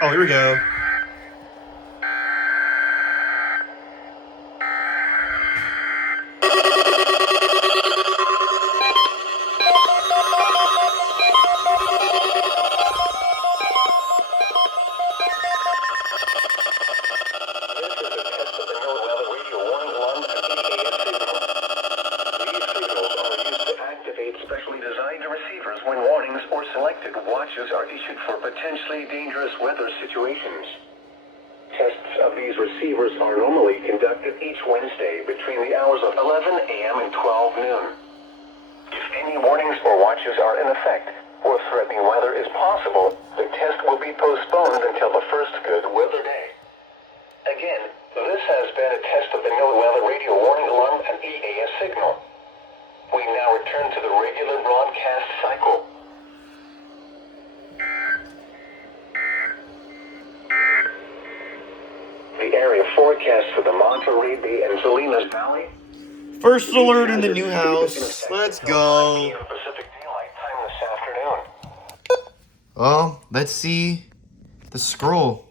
Oh, here we go. Specially designed receivers when warnings or selected watches are issued for potentially dangerous weather situations. Tests of these receivers are normally conducted each Wednesday between the hours of 11 a.m. and 12 noon. If any warnings or watches are in effect or threatening weather is possible, the test will be postponed until the first good weather day. Again, this has been a test of the no-weather radio warning alarm and EAS signal. We now return to the regular broadcast cycle. The area forecast for the Monterey Bay and Salinas Valley. First alert in the new house. Let's go. Pacific Daylight Time this afternoon. Well, let's see the scroll.